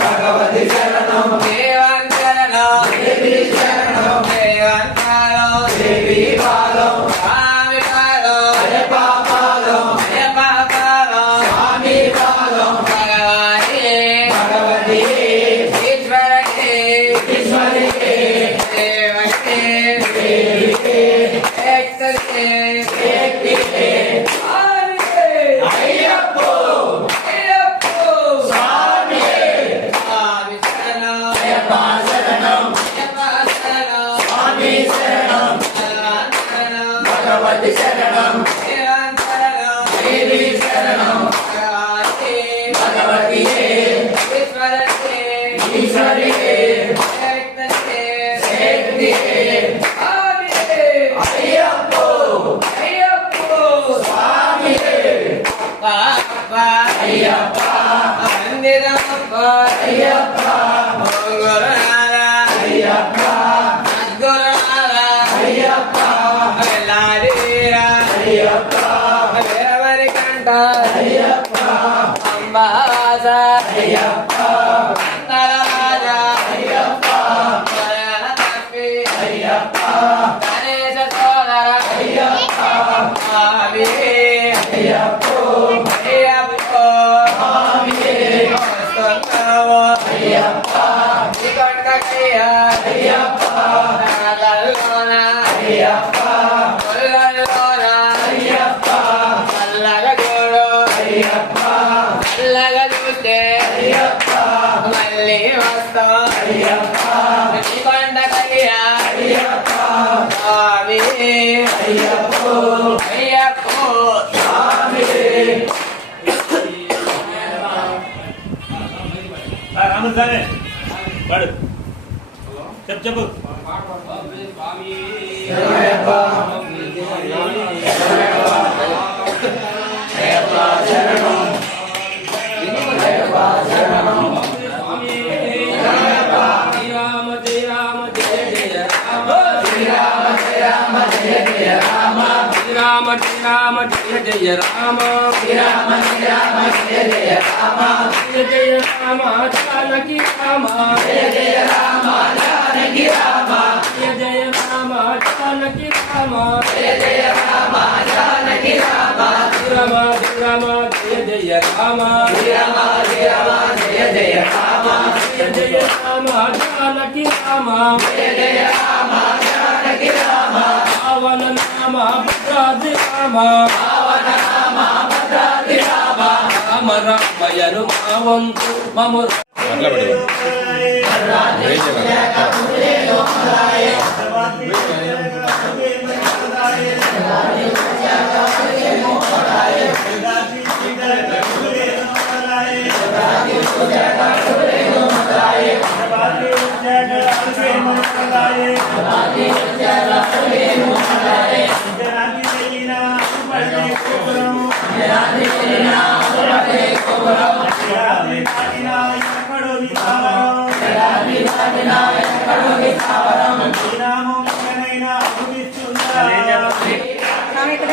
భగవతి శరణం దేవన్ శరణం దేవి శరణం దేవన్ పాదం దేవి పాదం స్వామి పాదం అయ్యప్ప పాదం అయ్యప్ప పాదం స్వామి పాదం భగవాని భగవతి ఈశ్వరకి ఈశ్వరికి దేవకి దేవికి ఏకతే ఏకతే భగవతి శరణం దేవి శరణం భగవతి ఈశ్వరి అయ్యప్పో స్వామి అయ్యప్ప వందిరమప్ప అయ్యప్ప గురునాథ అయ్యప్ప సద్గురునాథ అయ్యప్ప అయ్యప్ప వీరవరికంఠ అయ్యప్ప అంబావాస అయ్యప్ప అంతరరాజ అయ్యప్ప తప్పి అయ్యప్ప గణేశ సోదర అయ్యప్ప స్వామి అయ్యప్ప అయ్యప్ప స్వామి అయ్యప్ప శ్రీకొండకయ్య అయ్యప్ప నాగల్లోన అయ్యప్ప మళ్ళీ వస్తాం అయ్యప్ప శ్రీకొండకయ్య అయ్యప్ప స్వామి అయ్యప్ప అయ్యప్ప స్వామి రాము సరే వాడు చెప్పు రామ జయ జయ రామ రామ రామ జయ జయ రామ జయ జయ రామ జానకి రామ జయ జయ రామ జానకి రామ జయ జయ రామ జానకి రామ జయ జయ రామ జానకి రామ రామ రామ జయ జయ రామ రామ రామ జయ జయ రామ జయ జయ రామ జానకి రామ జయ జయ రామ జానకి రామ పవన నామ భద్రాద్రి రామ పవన నామ భద్రాద్రి రామ రామ రామయను మావంతు మము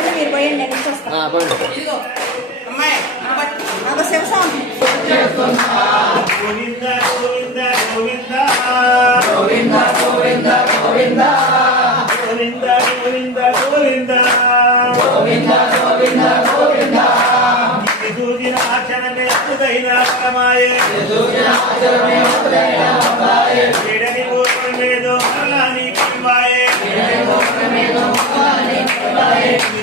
మీరు పోయండి నేను చూస్తాను శివస్వామి గోవింద గోవింద గోవింద గోవింద గోవింద గోవింద గోవింద గోవింద గోవింద గోవింద గోవింద గోవింద సూచిన ఆచరణమే అద్భుతైన పరమాయే సూచన ఆచరణమే అద్భుతైన పరమాయే ఏడని పూర్వమేదో మరలాని కింబాయే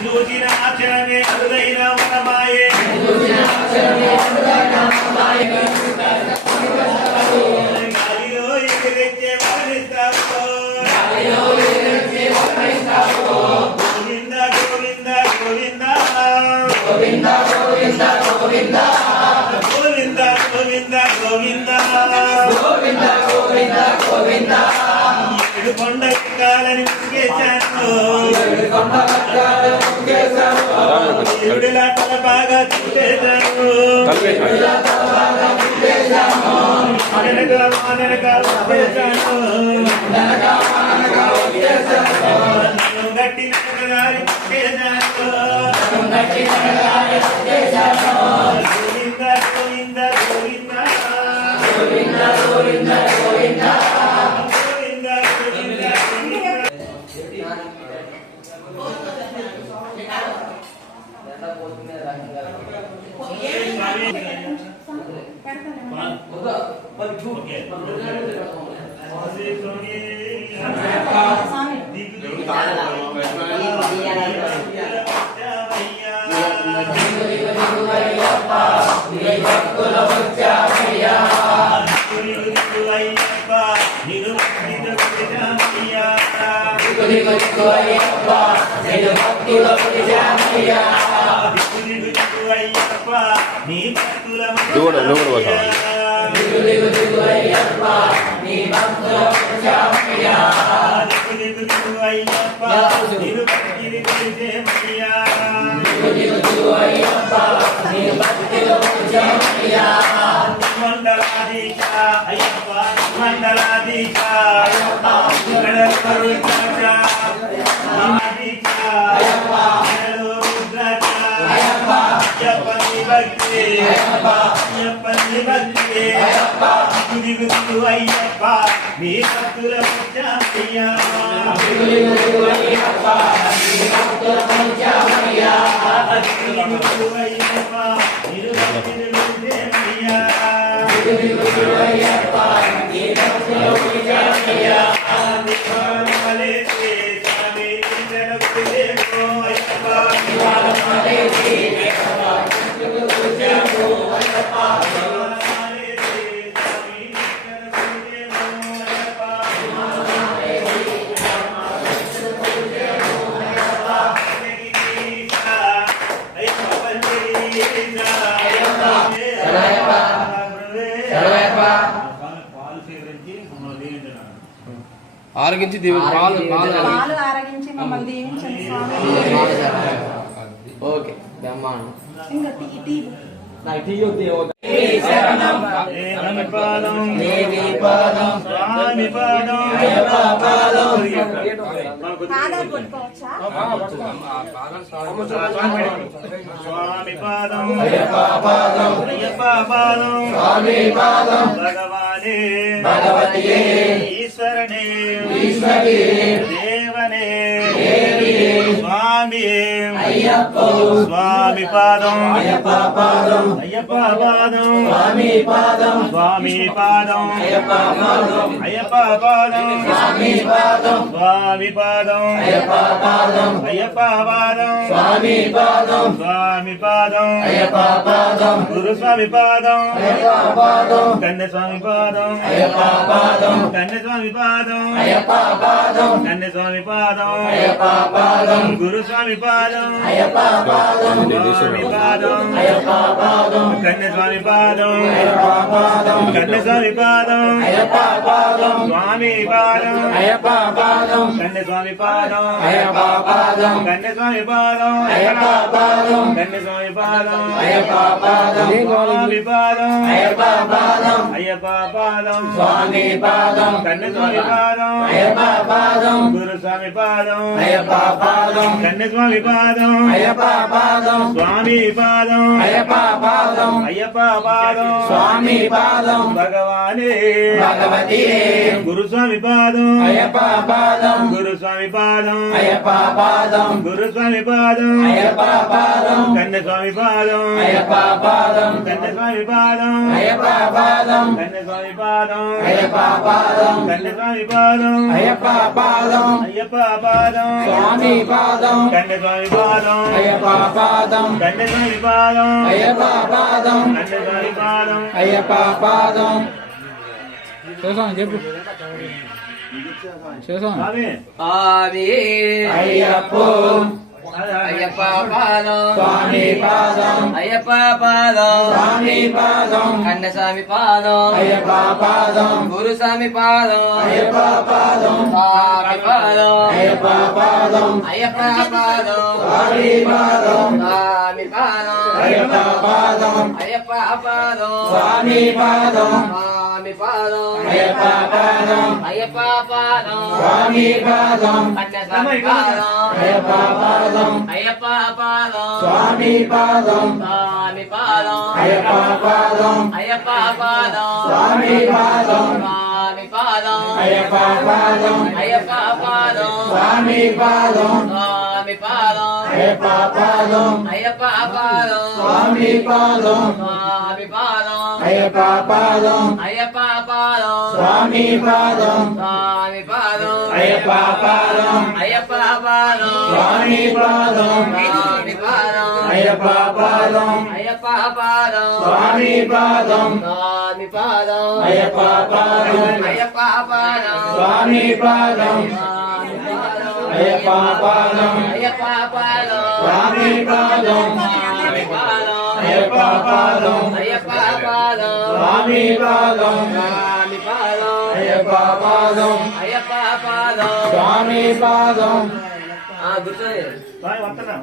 సూచిన ఆచరణమే అద్భుతైన పరమాయే సూచన ఆచరణమే అద్భుతైన పరమాయే గాలిలో ఎగిరెచ్చే వర్ణిస్తావు గోవింద గోవింద గోవింద గోవింద గోవింద గోవింద గోవింద గోవింద గోవింద గోవింద గోవింద గోవింద ఏడు కొండ ఎక్కాలని ముగ్గేశాను ఏడులా తల బాగా చుట్టేశాను గట్టి నగరారి గోవింద గోవింద గోవింద ఆరగించి దేవుడు పాలు పాలు ఆరగించి మమ్మల్ని దీవించండి స్వామి. ఓకే బ్రహ్మాండం ఇంకా టీ పాదాలు కొట్టుకోవచ్చా? స్వామి పాదం అయ్యప్ప పాదం భగవానే భగవతియే ఈశ్వరనే దేవనే స్వామియే స్వామి పాదం అయ్యప్ప పాదం స్వామి పాదం అయ్యప్ప పాదం స్వామి పాదం అయ్యప్ప పాదం గురు స్వామి పాదం కన్య స్వామి పాదం కన్య స్వామి పాదం కన్య స్వామి పాదం గురు స్వామి పాదం స్వామి పాదం కన్య స్వామి పాదం కన్య స్వామి పాదం స్వామి పాదం కన్య స్వామి పాదం కన్య స్వామి పాదం కన్య స్వామి పాదం స్వామి పాదం అయ్యప్ప పాదం స్వామి పాదం కన్య స్వామి పాదం గురు స్వామి పాదం కన్య స్వామి పాదం స్వామి పాదం అయ్యప్ప పాదం స్వామి పాదం భగవానే భగవతియే గురు స్వామి పాదం గురు స్వామి పాదం గురు స్వామి పాదం కన్య స్వామి పాదం కన్య స్వామి పాదం కన్య స్వామి పాదం కన్య స్వామి పాదం అయ్యప్ప పాదం స్వామి పాదం కన్య స్వామి పాదం కన్య స్వామి పాదం కన్య స్వామి పాదం అయ్యప్ప పాదం చెప్పు స్వామి అయ్యప్పో అయ్యప్ప పాదం స్వామి పాదం అయ్యప్ప పాదం స్వామి పాదం కన్నస్వామి పాదం అయ్యప్ప పాదం గురుస్వామి పాదం అయ్యప్ప పాదం స్వామి పాదం అయ్యప్ప పాదం అయ్యప్ప పాదం స్వామి పాదం స్వామి పాదం అయ్యప్ప పాదం అయ్యప్ప పాదం స్వామి పాదం స్వామి పాదం అయ్యప్ప పాదం అయ్యప్ప పాదం స్వామి పాదం కన్నస్వామి పాదం అయ్యప్ప పాదం అయ్యప్ప పాదం స్వామి పాదం స్వామి పాదం అయ్యప్ప పాదం అయ్యప్ప పాదం స్వామి పాదం స్వామి పాదం అయ్యప్ప పాదం అయ్యప్ప పాదం స్వామి పాదం స్వామి స్వామి పాదం అయ్యప్ప పాదం అయ్యప్ప పాదం స్వామి పాదం స్వామి పాదం అయ్యప్ప పాదం అయ్యప్ప పాదం స్వామి పాదం స్వామి పాదం అయ్యప్ప పాదం అయ్యప్ప పాదం స్వామి పాదం స్వామి పాదం అయ్యప్ప పాదం అయ్యప్ప పాదం స్వామి పాదం స్వామి పాదం అయ్యప్ప పాదం అయ్యప్ప పాదం స్వామి పాదం అయ్యప్ప పాదం అయ్యప్ప పాదం స్వామి పాదం స్వామి పాదం అయ్యప్ప పాదం అయ్యప్ప పాదం స్వామి పాదం స్వామి పాదం అయ్యప్ప పాదం అయ్యప్ప పాదం స్వామి పాదం గుర్తుంది స్వామి వస్తున్నాం.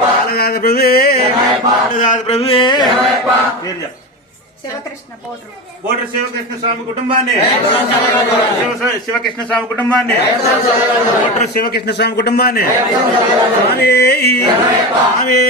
పాలదాత ప్రభువే పాలదాత ప్రభువే పేరు చెప్పు. శివకృష్ణ పోట్రు కోటర శివకృష్ణ స్వామి కుటుంబాన్ని శివకృష్ణ స్వామి కుటుంబాన్ని కోటర శివకృష్ణ స్వామి కుటుంబాన్ని స్వామి స్వామి